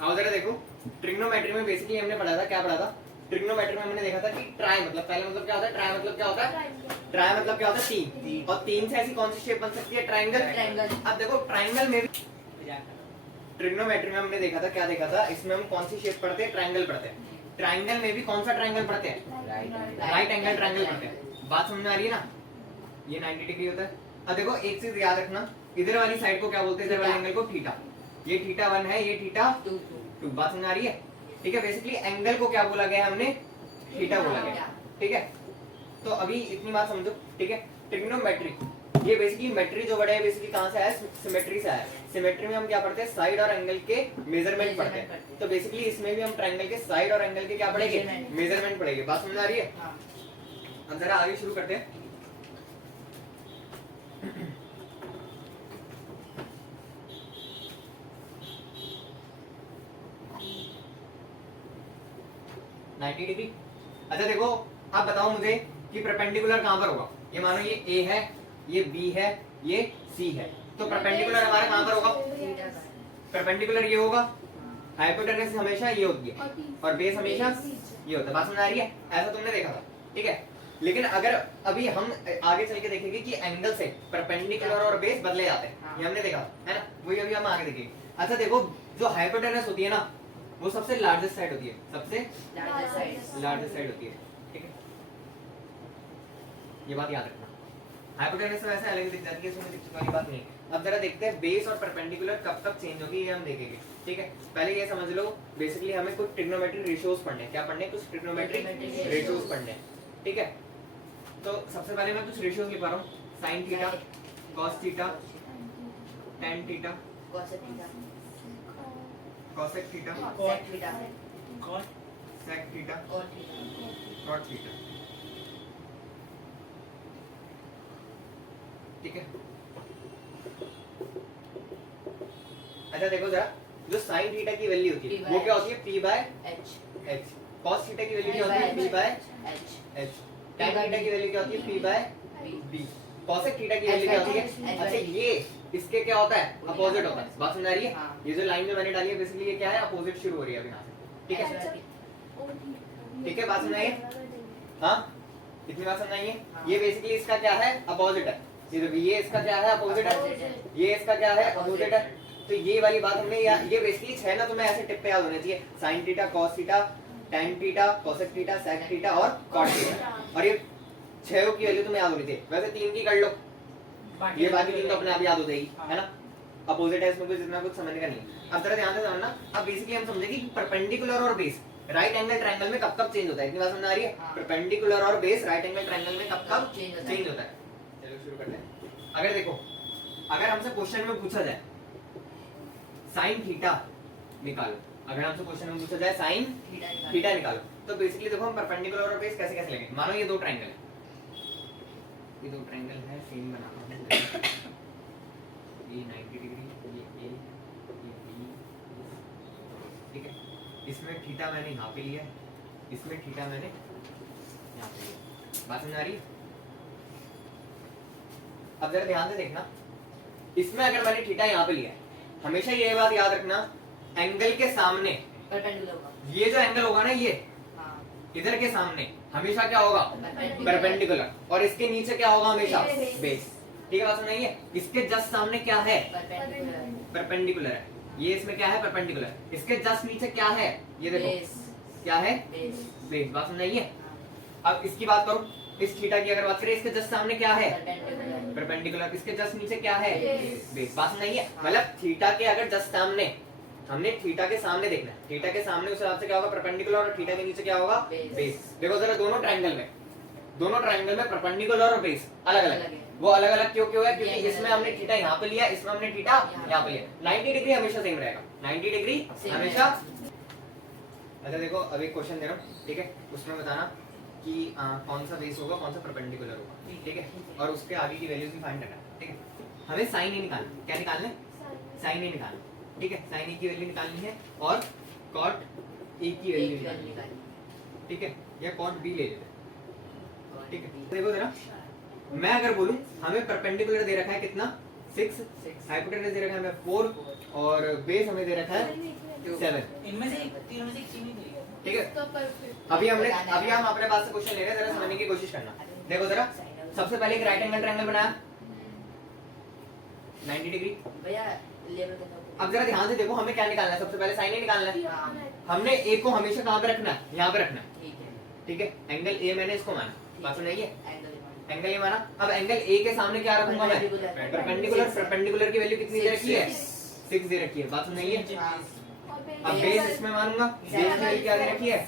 आओ जरा देखो, ट्रिग्नोमेट्री में बेसिकली हमने पढ़ा था, क्या पढ़ा था? ट्रिग्नोमेट्री में हमने देखा था कि ट्राई मतलब पहले मतलब क्या होता है? ट्राई मतलब क्या होता है? ट्राई मतलब क्या होता है? तीन, और तीन से ऐसी कौन सी शेप बन सकती है? ट्रायंगल। अब देखो ट्रायंगल में भी ट्रिग्नोमेट्री में हमने देखा था, क्या देखा था? इसमें हम कौन सी शेप पढ़ते हैं? ट्रायंगल पढ़ते हैं। ट्रायंगल में भी कौन सा ट्रायंगल पढ़ते हैं? राइट एंगल ट्रायंगल पढ़ते हैं। बात समझ में आ रही है ना? ये 90 डिग्री होता है। अब देखो एक चीज याद रखना, इधर वाली साइड को क्या बोलते हैं? इधर वाले एंगल को थीटा। ये थीटा 1 है, ये थीटा 2। बात समझ आ रही है? ठीक है, बेसिकली एंगल को क्या बोला गया हमने? थीटा बोला गया। ठीक है, तो अभी इतनी बात समझो। ठीक है, ट्रिग्नोमेट्री ये बेसिकली मेट्री जो वर्ड है बेसिकली कहां से आया? सिमेट्री से आया। सिमेट्री में हम क्या पढ़ते हैं? साइड और एंगल के मेजरमेंट पढ़ते हैं। तो बेसिकली इसमें भी हम ट्रायंगल के साइड और एंगल के क्या पढ़ेंगे? मेजरमेंट पढ़ेंगे। बात समझ आ रही है? अब जरा आगे शुरू करते हैं। डिग्री। अच्छा देखो, आप बताओ मुझे कि परपेंडिकुलर कहां पर होगा? ये मानो ये ए है, ये बी है, ये सी है, तो परपेंडिकुलर हमारा कहां पर होगा? परपेंडिकुलर ये होगा। हाइपोटेनस हमेशा ये होती है और बेस हमेशा ये होता है। बात समझ आ रही है? ऐसा तुमने देखा था। ठीक है, लेकिन अगर अभी हम आगे चल के देखेंगे कि एंगल से परपेंडिकुलर और बेस बदले जाते हैं, ये हमने देखा है ना, वही अभी हम आगे देखेंगे। अच्छा देखो, जो हाइपोटेनस होती है ना, वो सबसे लार्जेस्ट साइड होती है, सबसे लार्जेस्ट साइड होती है। ठीक है, ये बात याद रखना। हाइपोटेनस से वैसे अलग दिख जाती है, इसमें दिक्कत वाली बात नहीं। अब जरा देखते हैं बेस और परपेंडिकुलर कब कब चेंज होगी, ये हम देखेंगे। ठीक है, पहले ये समझ लो, बेसिकली हमें कुछ ट्रिग्नोमेट्रिक रेशियोज पढ़ने हैं। क्या पढ़ने? कुछ ट्रिग्नोमेट्रिक रेशियोज पढ़ने हैं। ठीक है, तो सबसे पहले मैं कुछ रेशियोज लिख पा रहा हूँ। Sine theta, cos theta, tan theta, cosec theta, sec theta, cot theta. ठीक है, अच्छा देखो जरा, जो साइन थीटा की वैल्यू होती है वो क्या होती है? P by H। Cos theta की वैल्यू क्या होती है? P by H। Tan theta की वैल्यू क्या होती है? P by B। Cosec theta की वैल्यू क्या होती है? अच्छा, ये इसके क्या होता है? अपोजिट होता है। बात समझ आ रही है? ये जो लाइन में मैंने डाली है बेसिकली ये क्या है? अपोजिट शुरू हो रही है अभी यहाँ से। ठीक है, ठीक है, बात समझ आई है? हाँ, इतनी बात समझ आई है? ये बेसिकली इसका क्या है? अपोजिट है। ये इसका क्या है? अपोजिट है। ये इसका क्या है? अपोजिट है। तो ये वाली बात हमने ये बेसिकली 6 ना, तुम्हें ऐसे टिप पे याद होने चाहिए। Sine theta, cos theta, tan theta, cosec theta, sec theta और कॉट थीटा। और ये 6 की वैल्यू तुम्हें याद होनी चाहिए। वैसे 3 की कर लो, ये बाकी 3 तो अपने आप याद हो जाएगी, है ना? अपोजिट है, इसमें कुछ इतना कुछ समझने का नहीं। अब जरा ध्यान से समझना। अब बेसिकली हम समझेंगे कि परपेंडिकुलर और बेस राइट एंगल ट्रायंगल में कब कब चेंज होता है। इतनी बात समझ आ रही है? परपेंडिकुलर और बेस राइट एंगल ट्रायंगल में कब कब चेंज होता है। चलो शुरू करते हैं। अगर देखो, अगर हमसे क्वेश्चन में पूछा जाए साइन थीटा निकालो, अगर हमसे क्वेश्चन में पूछा जाए साइन थीटा निकालो, तो बेसिकली देखो हम परपेंडिकुलर और बेस कैसे कैसे लेंगे। मानो ये दो ट्रायंगल है, ये दो ट्रायंगल है, सेम बनाना है। ये 90 डिग्री, ये A, ये B। ठीक है, इसमें थीटा मैंने यहाँ पे लिया है, इसमें थीटा मैंने यहाँ पे लिया। बात समझ आ रही है? अब जरा ध्यान से देखना, इसमें अगर मैंने थीटा यहाँ पे लिया है, हमेशा ये बात याद रखना, एंगल के सामने ये जो एंगल होगा ना, ये इधर के सामने हमेशा क्या होगा? परपेंडिकुलर। और इसके नीचे क्या होगा? हमेशा बेस। ठीक है, बात समझ आई है? इसके जस्ट सामने क्या है? परपेंडिकुलर है। ये इसमें क्या है? परपेंडिकुलर। इसके जस्ट नीचे क्या है? ये देखो क्या है? बेस। बात समझ आई है? अब इसकी बात करो, इस थीटा की अगर बात करें, इसके जस्ट सामने क्या है? परपेंडिकुलर। इसके जस्ट नीचे क्या है? बेस। बात समझ आई है? मतलब थीटा के अगर जस्ट सामने, हमने थीटा के सामने देखना है, थीटा के सामने उस हिसाब से क्या होगा? परपेंडिकुलर। और थीटा के नीचे क्या होगा? बेस। देखो जरा, दोनों ट्रायंगल में परपेंडिकुलर और बेस अलग अलग है। वो अलग अलग क्यों है? क्योंकि इसमें हमने थीटा यहाँ पे लिया, इसमें हमने थीटा यहाँ पे लिया। 90 डिग्री हमेशा सेम रहेगा, 90 डिग्री हमेशा। अच्छा देखो, अब एक क्वेश्चन दे रहा हूँ, ठीक है, उसमें बताना कि कौन सा बेस होगा, कौन सा परपेंडिकुलर होगा। ठीक है, और उसके आगे की वैल्यूज भी फाइंड करना। ठीक है, हमें साइन ए निकालना। क्या निकालना है? साइन ए निकालना। ठीक है, साइन ए की वैल्यू निकालनी है और कॉट ए की वैल्यू निकालनी है। ठीक है, या कॉट बी ले लेते हैं। ठीक है, देखो जरा, मैं अगर बोलूं हमें परपेंडिकुलर दे रखा है कितना? 6, हाइपोटेनस दे रखा है हमें 4 और बेस हमें दे रखा है 7। इनमें से तीनों में से एक चीज नहीं मिलेगा। ठीक है, अभी हम अपने पास से क्वेश्चन ले रहे हैं, जरा समझने की कोशिश करना। देखो जरा, सबसे पहले एक राइट एंगल ट्रायंगल बनाया 90 डिग्री। भैया लेवल का अब जरा ध्यान से देखो, हमें क्या निकालना है, सबसे पहले साइन ए निकालना है। हमने ए को हमेशा कहाँ पे रखना है, यहाँ पे रखना है। ठीक है, एंगल ए मैंने इसको माना, बात सुनाइए, एंगल ए माना। अब एंगल ए के सामने क्या रखूंगा मैं, परपेंडिकुलर। परपेंडिकुलर की वैल्यू कितनी दे रखी है, 6 दे रखी है, बात सुनाइए। अब बेस इसमें मानूंगा, बेस की वैल्यू क्या दे रखी है,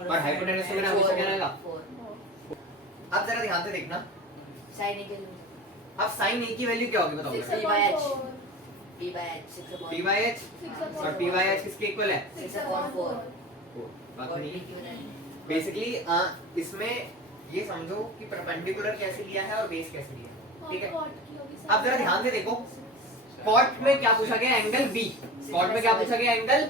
और हाइपोटेनस में हमेशा क्या रहेगा। अब जरा ध्यान से देखना, साइन के लिए अब साइन ए की वैल्यू क्या होगी बताओ। p by h p by h और p by h किसके इक्वल है, 6/4 बात नहीं। बेसिकली इसमें ये समझो कि परपेंडिकुलर कैसे लिया है और बेस कैसे लिया है। ठीक है, अब जरा ध्यान से देखो, कॉट में क्या पूछा गया, एंगल बी। कॉट में क्या पूछा गया, एंगल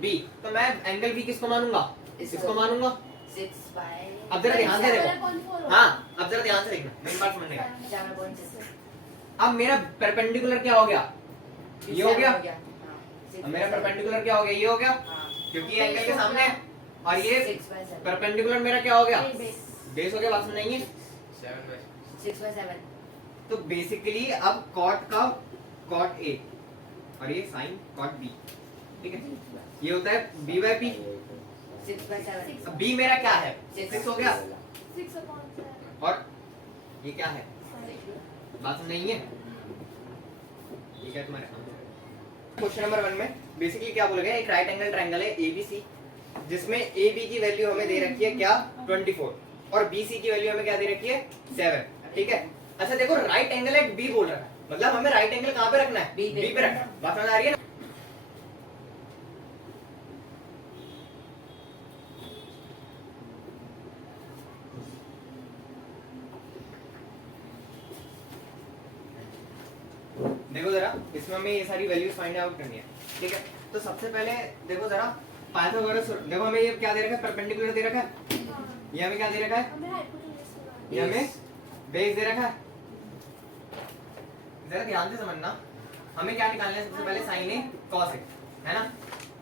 बी। तो मैं एंगल बी किसको मानूंगा, इसको मानूंगा। 6 by अब जरा ध्यान से देखो, हाँ अब जरा ध्यान से देखना, मेरी बात समझने का। 7.6 अब मेरा परपेंडिकुलर क्या हो गया, ये हो गया। अब मेरा परपेंडिकुलर क्या हो गया, ये हो गया, क्योंकि ये एंगल के सामने है। और ये 6 by 7 परपेंडिकुलर मेरा क्या हो गया, बेस हो गया, बात सुनाइए। 6 by 7 तो बेसिकली अब कॉट का कॉट ए और ये साइन कॉट बी। ठीक है, ये होता है बी बाय पी। 6 by 7 अब बी मेरा क्या है, 6 हो गया, 6/7 और ये क्या है, बात नहीं है। ये क्या तुम्हारे क्वेश्चन नंबर 1 में बेसिकली क्या बोला गया, एक राइट एंगल ट्रायंगल है एबीसी, जिसमें ए बी की वैल्यू हमें दे रखी है क्या, 24, और बी सी की वैल्यू हमें क्या दे रखी है, 7। ठीक है, अच्छा देखो राइट एंगल है बी बोल रहा है, मतलब हमें राइट एंगल कहाँ पे रखना है, बी पे रखना है, बात समझ आ रही है ना। देखो जरा, इसमें हमें ये सारी वैल्यूज फाइंड आउट करनी है। ठीक है, तो सबसे पहले देखो जरा पाइथागोरस, देखो हमें ये क्या दे रखा है, परपेंडिकुलर दे रखा है, ये हमें क्या दे रखा है, ये हमें बेस दे रखा है। जरा ध्यान से समझना, हमें क्या निकालना है, सबसे पहले साइन ए कॉस ए, है ना।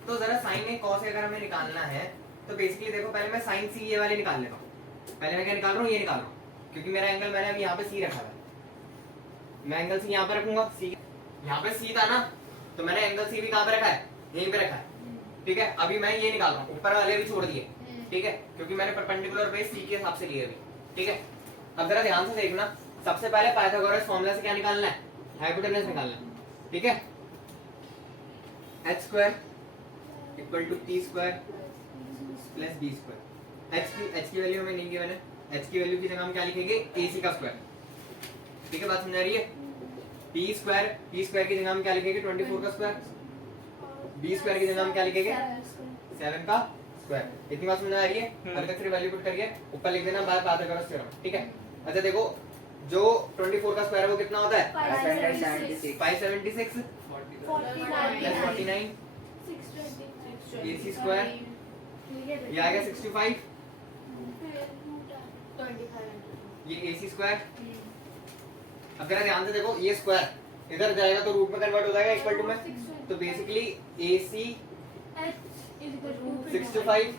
तो जरा साइन ए कॉस ए अगर हमें निकालना है तो बेसिकली देखो, पहले मैं साइन सी ये वाले निकाल लेता हूँ। पहले मैं क्या निकाल रहा हूँ, ये निकाल रहा हूँ, क्योंकि मेरा एंगल मैंने अभी यहाँ पे सी रखा है, मैं एंगल सी यहाँ पे रखूंगा, सी यहाँ पे सी था ना, तो मैंने एंगल सी भी कहाँ पे रखा है, यहीं पे रखा है। ठीक है, अभी मैं ये निकाल रहा हूँ, ऊपर वाले भी छोड़ दिए। ठीक है, क्योंकि मैंने परपेंडिकुलर बेस सी के हिसाब से लिए अभी। ठीक है, अब जरा ध्यान से देखना, सबसे पहले पाइथागोरस फॉर्मूला से क्या निकालना है, हाइपोटेनस निकालना है। ठीक है, h square equal to t square plus b square. h की वैल्यू हमें नहीं गिवन है, h की वैल्यू की जगह हम क्या लिखेंगे, ac का स्क्वायर। ठीक है, बात समझ आ रही है। t स्क्वायर की जगह हम क्या लिखेंगे, 24 का स्क्वायर। b स्क्वायर की जगह हम क्या लिखेंगे, 7 का स्क्वायर। इतनी बात समझ आ रही है। अभी तक सिर्फ वैल्यू पुट करके ऊपर लिख देना बाय पाइथागोरस थ्योरम। ठीक है, अच्छा देखो, जो 24 का स्क्वायर है वो कितना होता है, 576 49 ac स्क्वायर, ये आएगा 65, ये ac स्क्वायर। अब जरा ध्यान से देखो, ये स्क्वायर इधर जाएगा तो रूट में कन्वर्ट हो जाएगा इक्वल टू में, तो बेसिकली AC 65,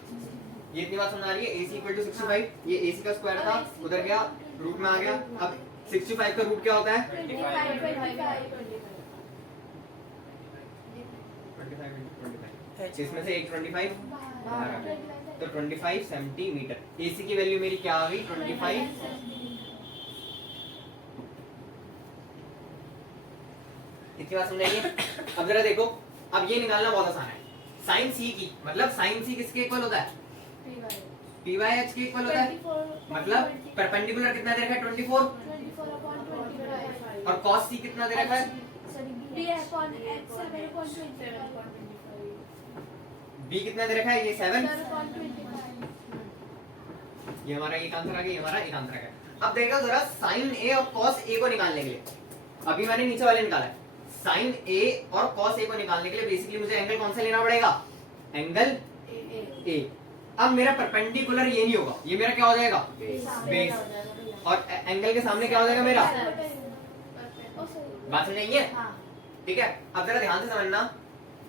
ये इतनी बात समझ आ रही है, AC इक्वल टू 65, ये AC का स्क्वायर था, उधर गया रूट में आ गया। अब 65 का रूट क्या होता है, 25, इसमें से एक 25 बाहर आ गया, तो 25 सेंटीमीटर। AC की वैल्यू मेरी क्या आ गई, 25। इतनी बात समझाइए। अब जरा देखो, अब ये निकालना बहुत आसान है, साइन सी की, मतलब साइन सी किसके इक्वल होता है, पी बाय एच के इक्वल होता है, मतलब परपेंडिकुलर कितना दे रखा है, 24, और कॉस सी कितना दे रखा है, बी कितना दे रखा है, ये 7, ये हमारा एक आंसर आ गया, ये हमारा एक आंसर आ गया। अब देखो जरा साइन ए और कॉस ए को निकालने के लिए, अभी मैंने नीचे वाले निकाला है, साइन ए और कॉस ए को निकालने के लिए बेसिकली मुझे एंगल कौन सा लेना पड़ेगा, एंगल ए। अब मेरा परपेंडिकुलर ये नहीं होगा, ये मेरा क्या हो जाएगा, बेस, और एंगल के सामने क्या हो जाएगा मेरा, बात समझ नहीं है? हाँ ठीक है, अब जरा ध्यान से समझना।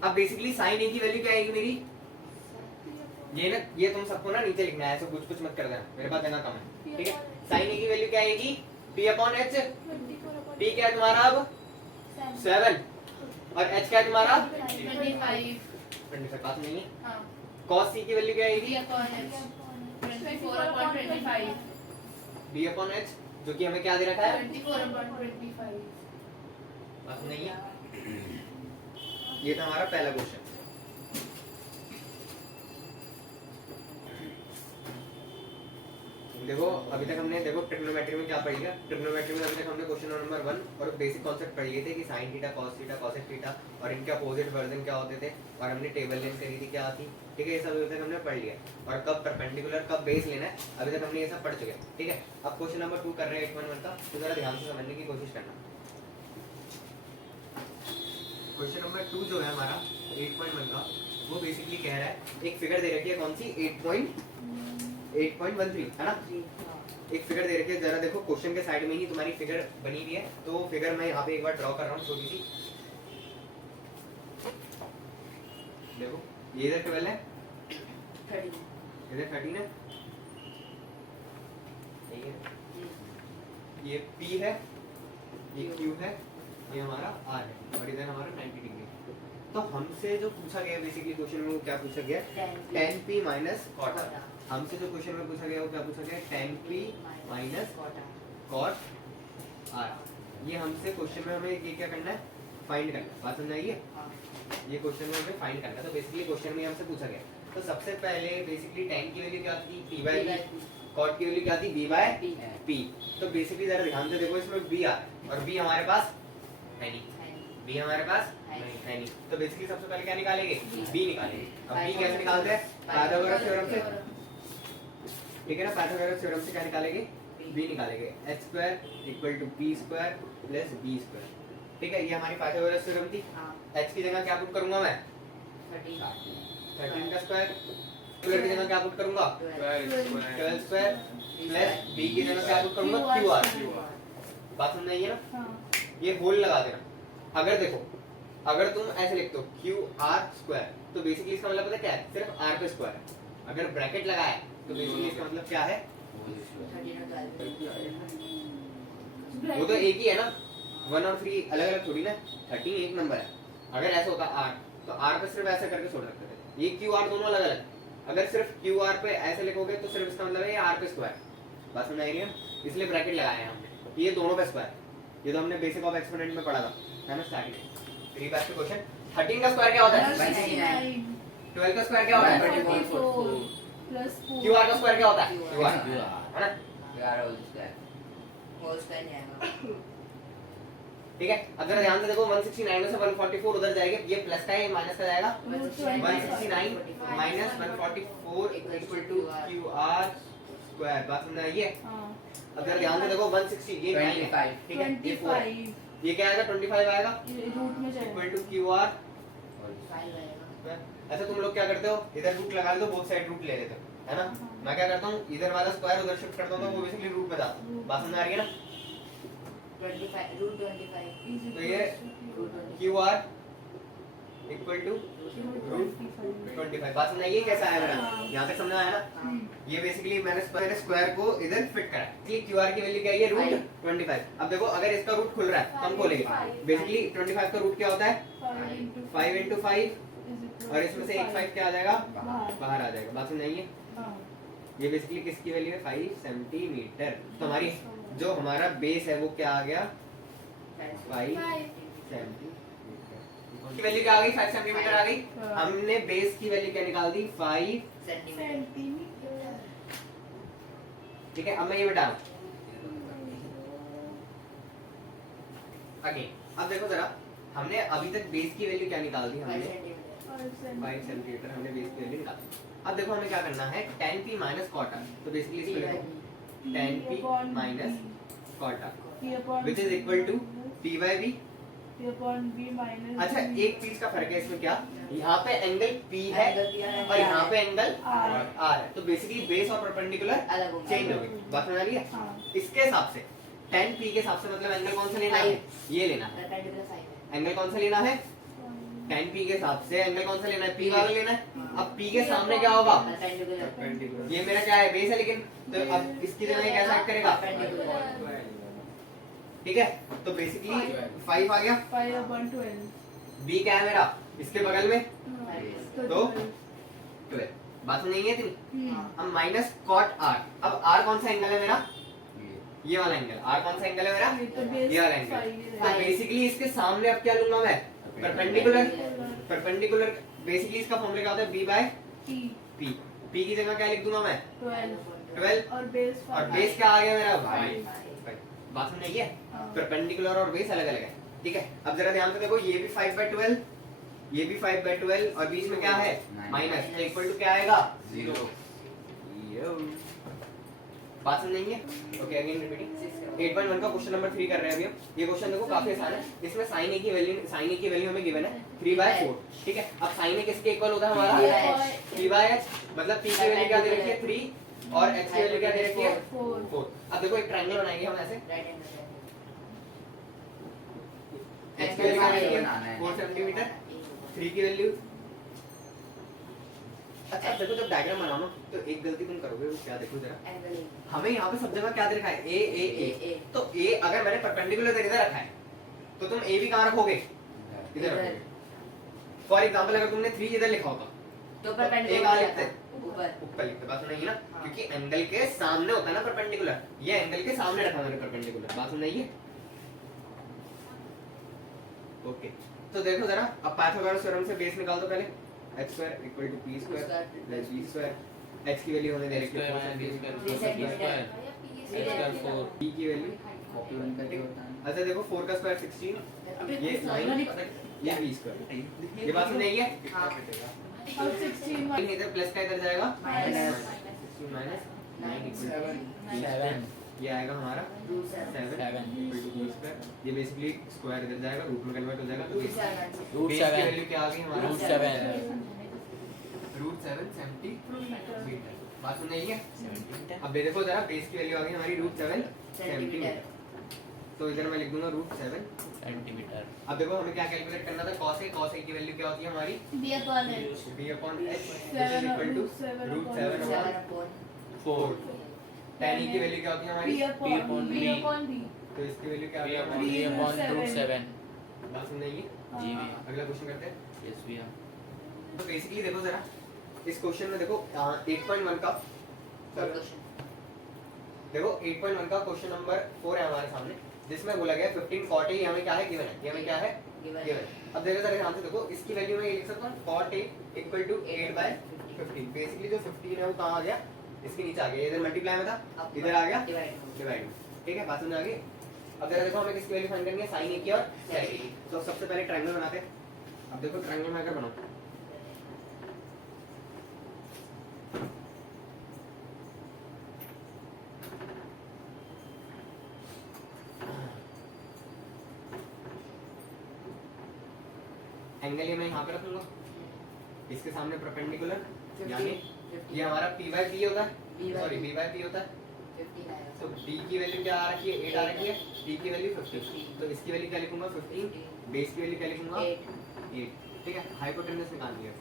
अब बेसिकली साइन ए की वैल्यू क्या आएगी मेरी? ये ना, ये तुम सबको ना नीचे लिखना है, ऐसे कुछ कुछ मत कर देना, मेरे पास जगह कम है। ठीक है, साइन ए की वैल्यू क्या आएगी? p upon H. p क्या है तुम्हारा अब? 7 और h क्या है तुम्हारा? 25 25। बात नहीं है? हाँ cos c की वैल्यू क्या आएगी? b upon h 24/25 b upon h, जो कि हमें क्या दे रखा है? 24/25 बात नहीं है? ये था हमारा पहला क्वेश्चन। देखो अभी तक हमने देखो ट्रिग्नोमेट्री में क्या पढ़ लिया। ट्रिग्नोमेट्री में अभी तक हमने क्वेश्चन नंबर 1 और बेसिक कॉन्सेप्ट पढ़ लिए थे कि sign theta, cos theta, cosec theta और इनके अपोजिट वर्जन क्या होते थे, और हमने टेबल लेंथ करी थी क्या थी। ठीक है, ये सब अभी तक हमने पढ़ लिया। और कब परपेंडिकुलर कब बेस लेना है अभी तक हमने ये सब पढ़ चुके हैं। ठीक है, अब क्वेश्चन नंबर 2 कर रहे हैं 8.1 का, तो जरा ध्यान से समझने की कोशिश करना। क्वेश्चन नंबर 2 जो है हमारा 8.1 का, वो बेसिकली कह रहा है एक फिगर दे रखी है, कौन सी? 8.13 है ना। एक फिगर दे रखी है, जरा देखो क्वेश्चन के साइड में ही तुम्हारी फिगर बनी हुई है, तो फिगर मैं यहाँ पे एक बार ड्रॉ कर रहा हूँ छोटी सी। देखो ये इधर 12 है, 30 इधर 13 है, ठीक है, ये P है, ये Q है, ये हमारा R है, और इधर हमारा 90 डिग्री। तो हमसे जो पूछा गया बेसिकली क्वेश्चन में, वो क्या पूछा गया? tan p minus cot r। हमसे जो क्वेश्चन में पूछा गया वो क्या पूछा गया? tan p minus cot r। ये हमसे क्वेश्चन में हमें ये क्या करना है? फाइंड करना है। बात समझ आई है? ये क्वेश्चन में हमें फाइंड करना है। तो बेसिकली क्वेश्चन में हमसे पूछा गया, तो सबसे पहले बेसिकली tan की वैल्यू क्या थी? p by b। cot की वैल्यू क्या थी? b by p। तो बेसिकली जरा ध्यान से देखो, इसमें b आ और b हमारे पास है नहीं, b हमारे पास है नहीं। तो बेसिकली सबसे पहले क्या निकालेंगे? b निकालेंगे। अब b कैसे निकालते हैं? पाइथागोरस थ्योरम से। ठीक है ना, पाइथागोरस थ्योरम से क्या निकालेंगे? b निकालेंगे। h square equal to p square plus b square. ठीक है, ये हमारी पाइथागोरस थ्योरम थी। h की जगह क्या पुट करूंगा मैं? 13 का स्क्वायर। स्क्वायर की जगह क्या पुट करूंगा? 12 स्क्वायर प्लस b की जगह क्या पुट करूंगा? qr। बात समझ आई है ना? ये होल लगा देना। अगर देखो, अगर तुम ऐसे लिखते हो QR स्क्वायर, तो बेसिकली इसका मतलब पता है क्या है? सिर्फ r पे स्क्वायर है। अगर ब्रैकेट लगाया तो बेसिकली इसका मतलब क्या है? वो तो एक ही है ना, 1 और 3 अलग अलग थोड़ी ना, 13 एक नंबर है। अगर ऐसा होता r, तो r पे सिर्फ ऐसे करके छोड़ सकते थे। ये QR दोनों अलग अलग। अगर सिर्फ QR पे ऐसे लिखोगे तो सिर्फ इसका मतलब है ये r पे स्क्वायर। बात समझ आई है? इसलिए ब्रैकेट लगाया है हमने। ये दोनों पे स्क्वायर, ये तो हमने बेसिक ऑफ एक्सपोनेंट में पढ़ा था, है ना, स्टार्टिंग में। रिबैक के क्वेश्चन। 13 का स्क्वायर क्या होता है? 12 का स्क्वायर क्या होता है? 24 QR का स्क्वायर क्या होता है? QR, है ना? ठीक है, अब जरा ध्यान से देखो, 169 में से 144 उधर जाएगा, ये प्लस का है, ये माइनस का जाएगा। 169 minus 144 equal to QR square. बात समझ आई है? अब जरा ध्यान से देखो, 160 ये 9 है, ठीक है, ये 4 है, ये क्या आएगा? 25 आएगा रूट में इक्वल टू QR। अच्छा तुम लोग क्या करते हो? इधर रूट लगा दो, बोथ साइड रूट ले लेते हो, है ना? मैं क्या करता हूँ, इधर वाला स्क्वायर उधर शिफ्ट करता हूँ, वो बेसिकली रूट में जाता है। बात समझ आ रही है ना? 25 रूट 25 तो ये QR इक्वल टू रूट 25। बात समझ आई है? कैसा आया मेरा? यहाँ तक समझ आया ना? ये बेसिकली मैंने स्क्वायर को इधर फिट करा। ये QR की वैल्यू क्या है? रूट 25। अब देखो, अगर इसका रूट खुल रहा है तो हम खोलेंगे। बेसिकली 25 का रूट क्या होता है? 5 इंटू 5, और इसमें से एक 5 क्या आ जाएगा? बाहर आ जाएगा। बात समझ आई है? ये बेसिकली किसकी वैल्यू है? 5 सेंटीमीटर। तो हमारी जो हमारा बेस है वो क्या आ गया? 5 सेंटीमीटर की वैल्यू क्या आ गई? 5 सेंटीमीटर आ गई। हमने बेस की वैल्यू क्या निकाल दी? 5 सेंटीमीटर। ठीक है, अब मैं ये बता अगेन। अब देखो जरा, हमने अभी तक बेस की वैल्यू क्या निकाल दी? हमने 5 सेंटीमीटर हमने बेस की वैल्यू निकाल दी। अब देखो हमें क्या करना है? tan p minus cot r। तो बेसिकली इसको लिखो tan p minus cot r which is equal to p by b। अच्छा एक चीज का फर्क है इसमें, क्या? यहाँ पे एंगल P है और यहाँ पे एंगल R है। तो बेसिकली बेस और परपेंडिकुलर चेंज हो गई। बात समझ आ रही है? इसके हिसाब से tan p के हिसाब से मतलब एंगल कौन सा लेना है? ये लेना है। परपेंडिकुलर 5 है। एंगल कौन सा लेना है? tan p के हिसाब से एंगल कौन सा लेना है? p वाला लेना है। अब p के सामने क्या होगा? परपेंडिकुलर। ये मेरा क्या है? बेस है, लेकिन तो अब इसकी जगह ये कैसा एक्ट करेगा? ठीक है, तो बेसिकली 5 आ गया। 5 upon 12 b क्या है मेरा? इसके बगल में तो 12। बात नहीं है इतनी। हम्म अब माइनस कॉट r। अब r कौन सा एंगल है मेरा? ये वाला एंगल। r कौन सा एंगल है मेरा? तो बेस ये वाला एंगल। 5 तो बेसिकली इसके सामने अब क्या लूंगा मैं? परपेंडिकुलर। परपेंडिकुलर बेसिकली इसका फॉर्मूला क्या होता है? b by T p। p की जगह क्या लिख दूंगा मैं? 12 और बेस और बेस क्या आ गया मेरा? 5। बात समझ आई है? परपेंडिकुलर और बेस अलग अलग है। ठीक है, अब जरा ध्यान से देखो, ये भी 5/12, ये भी 5/12 और बीच में क्या है? माइनस। तो इक्वल टू क्या आएगा? 0। बात समझ नहीं है? ओके, अगेन रिपीटिंग 8.1 का क्वेश्चन नंबर 3 कर रहे हैं अभी हम। ये क्वेश्चन देखो काफी आसान है। इसमें sin a की वैल्यू हमें गिवन है 3/4। ठीक है, अब sin a किसके इक्वल होता है हमारा? 3/h। मतलब p की वैल्यू क्या दे रखी है? 3 और h की वैल्यू क्या दे रखी है? 4। अब देखो एक ट्रायंगल बनाएंगे हम ऐसे। h की वैल्यू क्या दे रखी है? 4 सेंटीमीटर। 3 की वैल्यू। अच्छा देखो, जब डायग्राम बनाओ ना तो एक गलती तुम करोगे, वो क्या? देखो जरा, हमें यहाँ पे सब जगह क्या दे रखा है? a। तो a अगर मैंने परपेंडिकुलर इधर रखा है तो तुम a भी कहाँ रखोगे? इधर रखोगे। फॉर एग्जांपल अगर तुमने 3 इधर लिखा होगा तो a कहाँ परपेंडिकुलर लिखते हैं? ऊपर लिखते। बात नहीं है ना? हाँ। क्योंकि एंगल के सामने होता है ना परपेंडिकुलर। ये एंगल के सामने रखा मैंने परपेंडिकुलर। बात नहीं है? ओके, तो देखो जरा, अब पाइथागोरस थ्योरम से बेस निकाल दो पहले। h square equal to p square plus b square। h की वैल्यू हमें दे रखी है 4 सेंटीमीटर। p की वैल्यू अच्छा देखो 4 का स्क्वायर 16, ये 9, ये b स्क्वायर। ये बात समझ आई है? और 16 इधर प्लस का इधर जाएगा माइनस 16 माइनस 9 7। ये आएगा हमारा 7 इक्वल टू b स्क्वायर। ये बेसिकली स्क्वायर इधर जाएगा, रूट में कन्वर्ट हो जाएगा। तो रूट बेस की 7 वैल्यू क्या आ गई हमारा? Root 7 root 7 centimetre. बात समझ आई है? अब ये देखो जरा, बेस की वैल्यू आ गई हमारी रूट 7 सेंटीमीटर। तो इधर मैं लिख दूंगा रूट 7 सेंटीमीटर। अब देखो हमें क्या कैलकुलेट करना था? cos a की वैल्यू क्या होती है हमारी? b upon h b upon h which is equal to root 7 upon 4। tan e की वैल्यू क्या होती है हमारी? b upon d तो इसकी वैल्यू क्या होगी b हमारी? upon root 7। बात समझाइए। जी भैया। अगला क्वेश्चन करते हैं। यस भैया। तो बेसिकली देखो जरा, इस क्वेश्चन में देखो 8.1 का देखो 8.1 का क्वेश्चन नंबर 4 है हमारे सामने, जिसमें बोला गया 15 cot a हमें क्या है? गिवन है। ये हमें क्या है? गिवन है। अब देखो जरा ध्यान से देखो, इसकी वैल्यू मैं ये लिख सकता हूं cot a equal to 8/15। Basically जो 15 है वो कहां आ गया? इसके नीचे आ गया। इधर मल्टीप्लाई में था, इधर आ गया डिवाइड में। ठीक है, बात समझ आ गई? अब जरा देखो हमें किसकी वैल्यू फाइंड करनी है? sin a की और sec a की। तो सबसे पहले ट्रायंगल बनाते हैं। अब देखो ट्रायंगल मैं अगर बनाऊं, एंगल ये मैं यहाँ पे रखूंगा, इसके सामने परपेंडिकुलर, यानी ये हमारा p/p होता है, सॉरी b/p होता है। तो d की वैल्यू क्या आ रखी है? 8 आ रखी है। d की वैल्यू 15। तो इसकी वैल्यू क्या लिखूंगा? 15। बेस की वैल्यू क्या लिखूंगा? 8। ठीक है, हाइपोटेन्यूज निकाल लिया।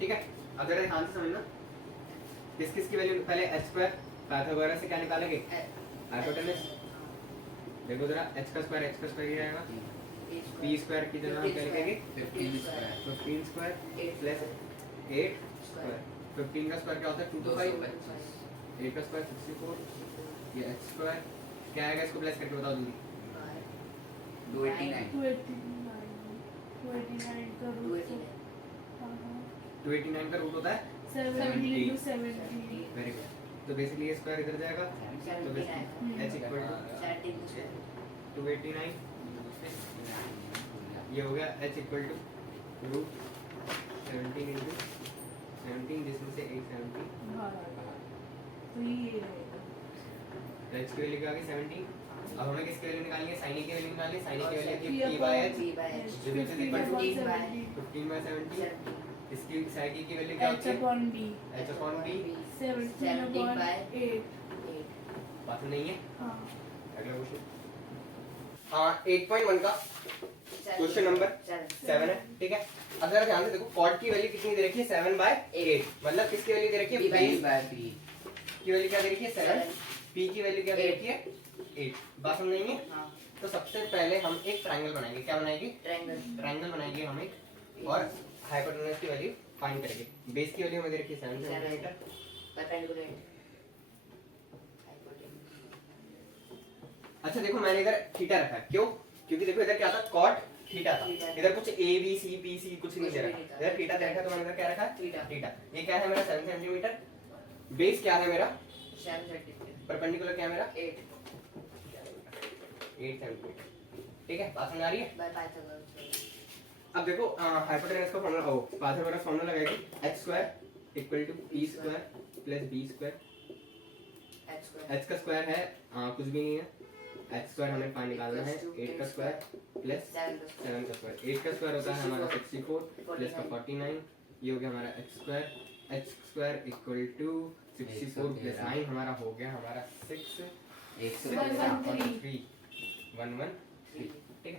ठीक है, अब जरा ध्यान से समझना, किस किस की वैल्यू? पहले h² पाइथागोरस से क्या निकालेंगे? हाइपोटेन्यूज। देखो जरा, h का स्क्वायर ये आएगा। p स्क्वायर की जगह हम क्या लिखेंगे? 15 स्क्वायर प्लस 8 स्क्वायर। 15 का स्क्वायर क्या होता है? 2 to 5। 8 का स्क्वायर 64। ये h स्क्वायर क्या आएगा? इसको प्लस करके बताओ जल्दी। 289 का रूट 289 का रूट होता है 70 into 70 वेरी गुड। तो बेसिकली ये स्क्वायर इधर जाएगा, तो बेसिकली h इक्वल टू 289, ये हो गया h equal to root 17 into 17, जिसमें से 870 तो ये रहेगा। h की वैल्यू क्या आ गई? 17। अब हमें किसकी वैल्यू निकालनी है? sin a की वैल्यू निकालनी है। sin a की वैल्यू है p/h, जो which is equal to 15/70। इसकी sec a की वैल्यू क्या h होती है? upon d h upon d। 17 upon 8 बात नहीं है। हाँ अगला क्वेश्चन 8.1 का क्वेश्चन नंबर 7 है, ठीक है। अब जरा ध्यान से देखो, कॉट की वैल्यू कितनी दे रखी है 7/8, मतलब किसकी वैल्यू दे रखी है, बेस की वैल्यू क्या दे रखी है 7, पी की वैल्यू क्या दे रखी है 8। बात समझ नहीं है। तो सबसे पहले हम एक ट्रायंगल बनाएंगे, क्या बनाएंगे, ट्रायंगल बनाएंगे हम एक, और हाइपोटेनस की वैल्यू फाइंड करेंगे। बेस की वैल्यू हमें दे रखी है 7 सेंटीमीटर। अच्छा देखो, मैंने इधर थीटा रखा है, क्यों, क्योंकि देखो इधर क्या था, कॉट थीटा था, इधर कुछ A B C P C कुछ नहीं दे रखा, इधर थीटा दे रखा, तो मैंने इधर क्या रखा है थीटा। ये क्या है मेरा 7 सेंटीमीटर, बेस क्या है मेरा, परपेंडिकुलर क्या है मेरा 8 सेंटीमीटर, ठीक है। बात समझ आ रही है। अब देखो हाइपोटेनस का फार्मूला, पाइथागोरस फार्मूला लगाएगी, h² = p² + b²। h का स्क्वायर है कुछ भी नहीं है, h² हमें पाई निकालना है, 8 का स्क्वायर प्लस 7 का स्क्वायर। 8 का स्क्वायर होता है हमारा 64 प्लस का 49, ये हो गया हमारा h²। h² = 64 प्लस 9 हमारा हो गया हमारा 6 113, ठीक है।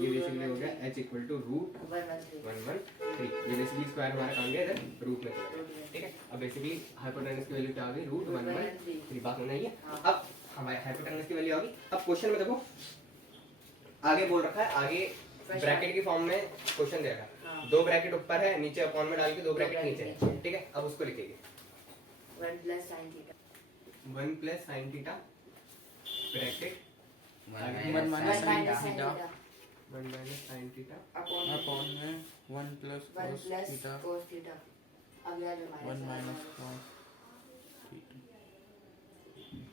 ये बेसिकली हो गया h = √113। ये बेसिकली स्क्वायर हमारा काम गया इधर रूट में चला गया, ठीक है। अब बेसिकली हाइपोटेनस की वैल्यू क्या आ गई, √113। बात होना ही है। अब हमारे हाइपोटेनस की वैल्यू आ गई। अब क्वेश्चन में देखो आगे बोल रखा है, आगे ब्रैकेट की फॉर्म में क्वेश्चन दे रखा है, 2 ब्रैकेट ऊपर है, नीचे अपॉन में डाल के 2 ब्रैकेट नीचे है, ठीक है। अब उसको लिखेंगे 1 + sin theta bracket 1 - sin theta 1 - sin theta upon में 1 + cos थीटा 1 - cos थीटा।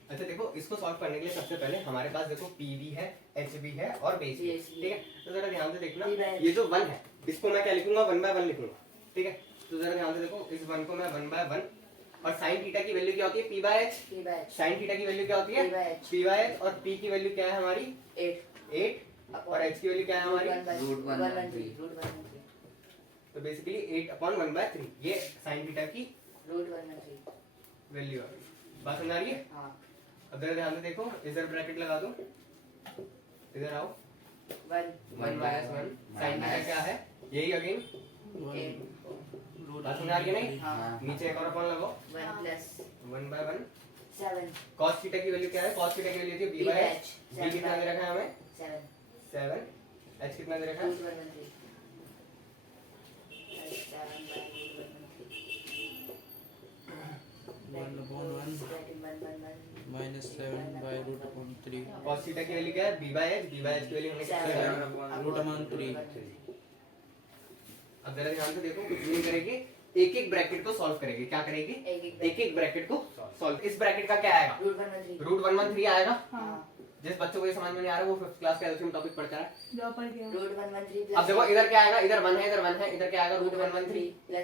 अच्छा देखो, इसको सॉल्व करने के लिए सबसे पहले हमारे पास देखो पी भी है, एच भी है और बेस भी है, ठीक है। तो जरा ध्यान से देखना, ये जो 1 है इसको मैं क्या लिखूंगा, 1/1 लिखूंगा, ठीक है। तो जरा ध्यान से देखो, इस 1 को मैं 1/1, और sin थीटा की वैल्यू क्या होती है p/h, sin थीटा की वैल्यू क्या होती है p/h, और p की वैल्यू क्या है हमारी 8, और h की वैल्यू क्या है हमारी √113। तो बेसिकली 8/1/3, ये sin थीटा की वैल्यू आ गई। बात समझ आ रही है। अब जरा ध्यान से देखो, इधर ब्रैकेट लगा दो, इधर आओ, 1 - 1 sin थीटा क्या है, यही अगेन बात समझ आ रही है नहीं। नीचे एक और अपॉन लगाओ, 1/1 cos थीटा की वैल्यू क्या है, cos थीटा की वैल्यू थी b/h, b कितना दे रखा है हमें 7, h कितना दे रखा है -7/√3 cos थीटा की वैल्यू क्या है b/h, b/h की वैल्यू हमने कितना √3। अब जरा ध्यान से देखो, कुछ नहीं करेंगे, एक एक ब्रैकेट को सॉल्व करेंगे। क्या करेंगे, एक एक ब्रैकेट को सॉल्व। इस ब्रैकेट का क्या आएगा, √113 आएगा। जिस बच्चों को ये समझ में नहीं आ रहा वो 5th क्लास का एल्शियम टॉपिक पढ़ता है। अब देखो इधर क्या आएगा, इधर 1 है, इधर 1 है, इधर क्या आएगा √113 + 8,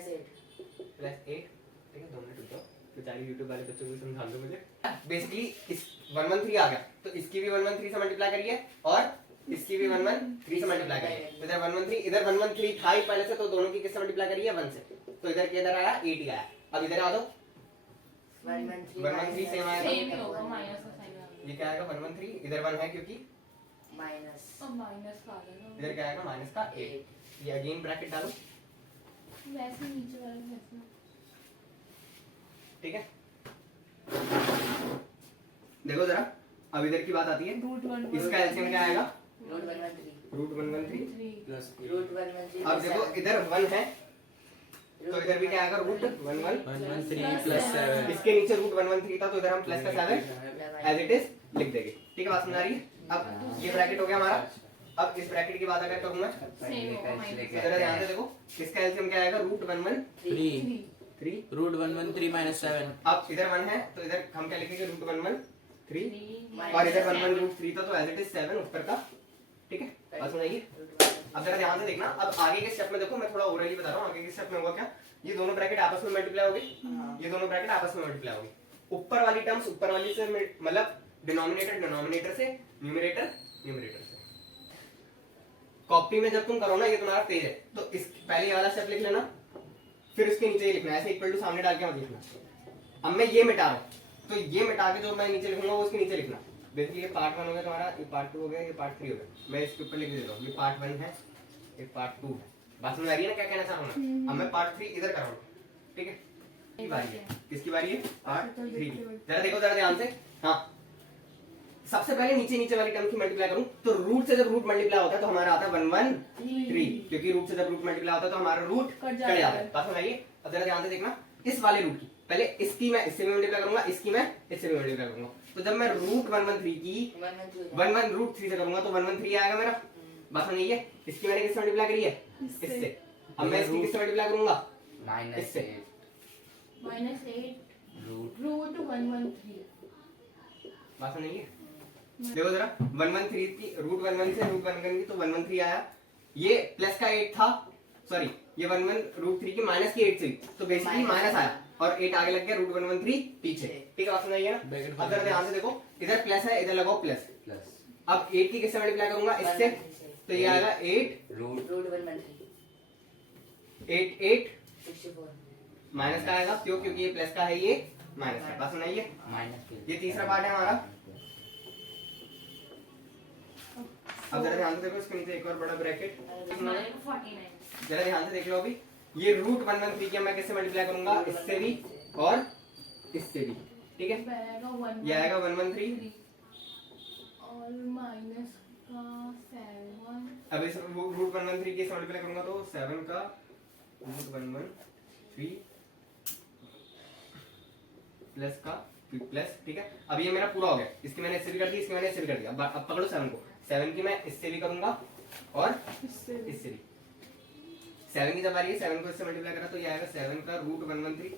ठीक है। 2 मिनट रुक जाओ, बेचारे YouTube वाले बच्चों को समझा दो मुझे। बेसिकली इस 113 आ गया, तो इसकी भी 113 से मल्टीप्लाई करिए, और इसकी भी 113 से मल्टीप्लाई करिए। इधर 113, इधर 113 था ही पहले से, तो दोनों की किससे मल्टीप्लाई करिए 1 से, तो इधर के इधर आया 8 ही आया। अब इधर आ दो, 113 सेम आएगा, ये क्या आएगा 113, इधर 1 है क्योंकि इधर क्या आएगा माइनस का 8। ये अगेन ब्रैकेट डालो, वैसे नीचे वाला वैसे, ठीक है। देखो जरा, अब इधर की बात आती है, इसका एलसीएम क्या आएगा √113। अब देखो इधर 1 है, तो इधर भी क्या आएगा √113 + 7। इसके नीचे √113 था, तो इधर हम प्लस का 7 एज इट इज लिख देंगे, ठीक है। बात समझ आ रही है। अब ये ब्रैकेट हो गया हमारा। अब इस ब्रैकेट की बात अगर करूं मैं, जरा ध्यान से देखो, इसका एलसीएम क्या आएगा √113। √113 - 7। अब इधर 1 है, तो इधर हम क्या लिखेंगे √113, और इधर 1 √3 था, तो एज इट इज 7 ऊपर का, ठीक है। बात समझिए। अब जरा ध्यान से देखना, अब आगे के स्टेप में देखो, मैं थोड़ा ओरली बता रहा हूँ। आगे के स्टेप में होगा क्या, ये दोनों ब्रैकेट आपस में मल्टीप्लाई होगी, ये दोनों ब्रैकेट आपस में मल्टीप्लाई होगी। ऊपर वाली टर्म्स ऊपर वाली से, मतलब डिनोमिनेटर से, न्यूमरेटर से। कॉपी में जब तुम करो ना, ये तुम्हारा पेज है, तो इस पहले वाला स्टेप लिख लेना, फिर उसके नीचे ये लिखना, ऐसे इक्वल टू सामने डाल के मत लिखना। अब मैं ये मिटा रहा हूँ, तो ये मिटा के जो मैं नीचे लिखूंगा वो उसके नीचे लिखना। बेसिकली ये पार्ट 1 हो गया तुम्हारा, ये पार्ट 2 हो गया, ये पार्ट 3 हो गया। मैं इसके ऊपर लिख देता हूँ, ये पार्ट 1 है, ये पार्ट 2 है। बात समझ आ रही है ना क्या कहना चाह रहा हूँ मैं? अब मैं पार्ट 3 इधर कर रहा हूँ, ठीक है? किसकी बारी है? किसकी बारी है? पार्ट 3 की। जरा देखो जरा ध्यान से। हाँ, सबसे पहले नीचे नीचे वाली टर्म की मल्टीप्लाई करूं तो रूट से जब रूट मल्टीप्लाई होता है तो हमारा आता है 1 1 3, क्योंकि रूट से जब रूट मल्टीप्लाई होता है तो हमारा रूट कट जाता है। बात समझ आइए? अब जरा ध्यान से देखना, इस वाले रूट की पहले इसकी मैं इससे भी मल्टीप्लाई करूंगा, इसकी मैं इससे भी मल्टीप्लाई करूंगा। तो जब मैं रूट 113 की 1 1 रूट 3 से करूंगा तो 113 आएगा मेरा। बात समझ आइए? इसकी मैंने किससे मल्टीप्लाई करी है? इससे। अब मैं इसकी किससे मल्टीप्लाई करूंगा? इससे। -8 रूट 113। बात समझ आइए? देखो जरा 113 की रूट 11 से रूट 11 की तो 113 आया। ये प्लस का 8 था, सॉरी ये 11 रूट 3 की माइनस की 8 से, तो बेसिकली माइनस आया और 8 आगे लग गया, रूट 113 पीछे। ठीक है, बात समझ आइए ना? अब जरा ध्यान से देखो, इधर प्लस है, इधर लगाओ प्लस। अब 8 की किससे मल्टीप्लाई करूंगा? इससे। तो ये आएगा 8 रूट 113 8 8 64 माइनस का आएगा, क्यों? क्योंकि ये प्लस का है, ये माइनस का। बात सुनाइए, ये तीसरा पार्ट है हमारा। अब जरा ध्यान से देखो, इसके नीचे एक और बड़ा ब्रैकेट, 49। जरा ध्यान से देख लो। अभी ये रूट 113 की मैं किससे मल्टीप्लाई करूंगा? इससे भी और इससे भी, ठीक है? ये आएगा 113 और माइनस का 7। अब इस रूट 113 की मल्टीप्लाई करूंगा तो 7 का रूट 113 प्लस का प्लस, ठीक है? अब ये मेरा पूरा हो गया, इसकी मैंने इससे भी कर दी, इसकी मैंने इससे भी कर दिया। अब पकड़ो 7 को, 7 की मैं इससे भी करूंगा और इससे भी। 7 की जब आ रही है, 7 को इससे मल्टीप्लाई करा तो ये आएगा 7 का रूट 113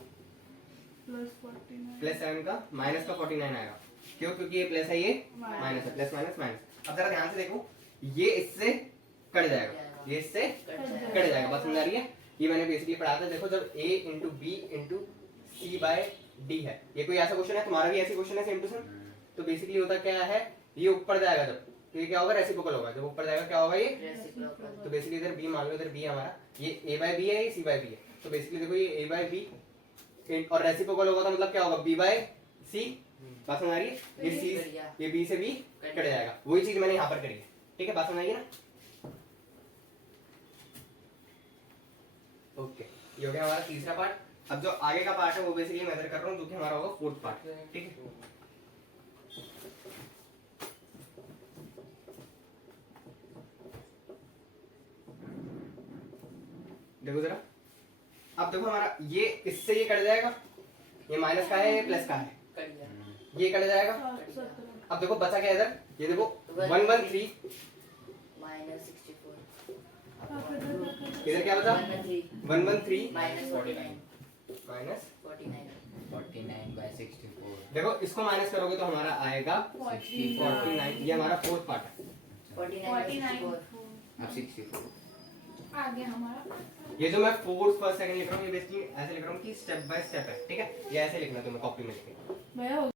प्लस 7 का माइनस का 49 आएगा। क्यों? क्योंकि ये प्लस है, ये माइनस है, प्लस माइनस माइनस। अब जरा ध्यान से देखो, ये इससे कट जाएगा, ये इससे कट जाएगा। बात समझ आ रही है? ये मैंने बेसिकली पढ़ा था। देखो जब a into B into C by D है, ये कोई ऐसा क्वेश्चन है, तुम्हारा भी ऐसी क्वेश्चन है सेम टू सेम। तो बेसिकली होता क्या है, ये ऊपर जाएगा जब, तो ये क्या होगा? रेसिप्रोकल होगा। जब ऊपर जाएगा क्या होगा? ये रेसिप्रोकल। तो बेसिकली इधर b मान लो, इधर b हमारा, ये a बाय b है, ये c बाय b है। तो बेसिकली देखो ये a बाय b और रेसिप्रोकल होगा तो मतलब क्या होगा? b by c। बात समझ आ रही है? ये c ये b से b कट जाएगा। वही चीज मैंने यहाँ पर करी है, ठीक है? बात समझ आई ना? ओके, ये हो गया हमारा तीसरा पार्ट। अब जो आगे का पार्ट है वो बेसिकली मैं इधर कर रहा हूँ, जो कि हमारा होगा फोर्थ पार्ट, ठीक है? देखो जरा, अब देखो हमारा ये इससे ये कट जाएगा, ये माइनस का है, ये प्लस का है, ये कट जाएगा। अब देखो बचा क्या इधर? ये देखो 113 माइनस 64 इधर क्या बचा? 113 माइनस 49 माइनस 49 बाय 64। देखो इसको माइनस करोगे तो हमारा आएगा 49। ये हमारा फोर्थ पार्ट है। 49 अब 64 आ गया हमारा। ये जो मैं फोर्थ फर्स्ट सेकंड लिख रहा हूँ, ये बेसिकली ऐसे लिख रहा हूँ कि स्टेप बाय स्टेप है, ठीक है? ये ऐसे लिखना तुम्हें कॉपी में लिखे। मैं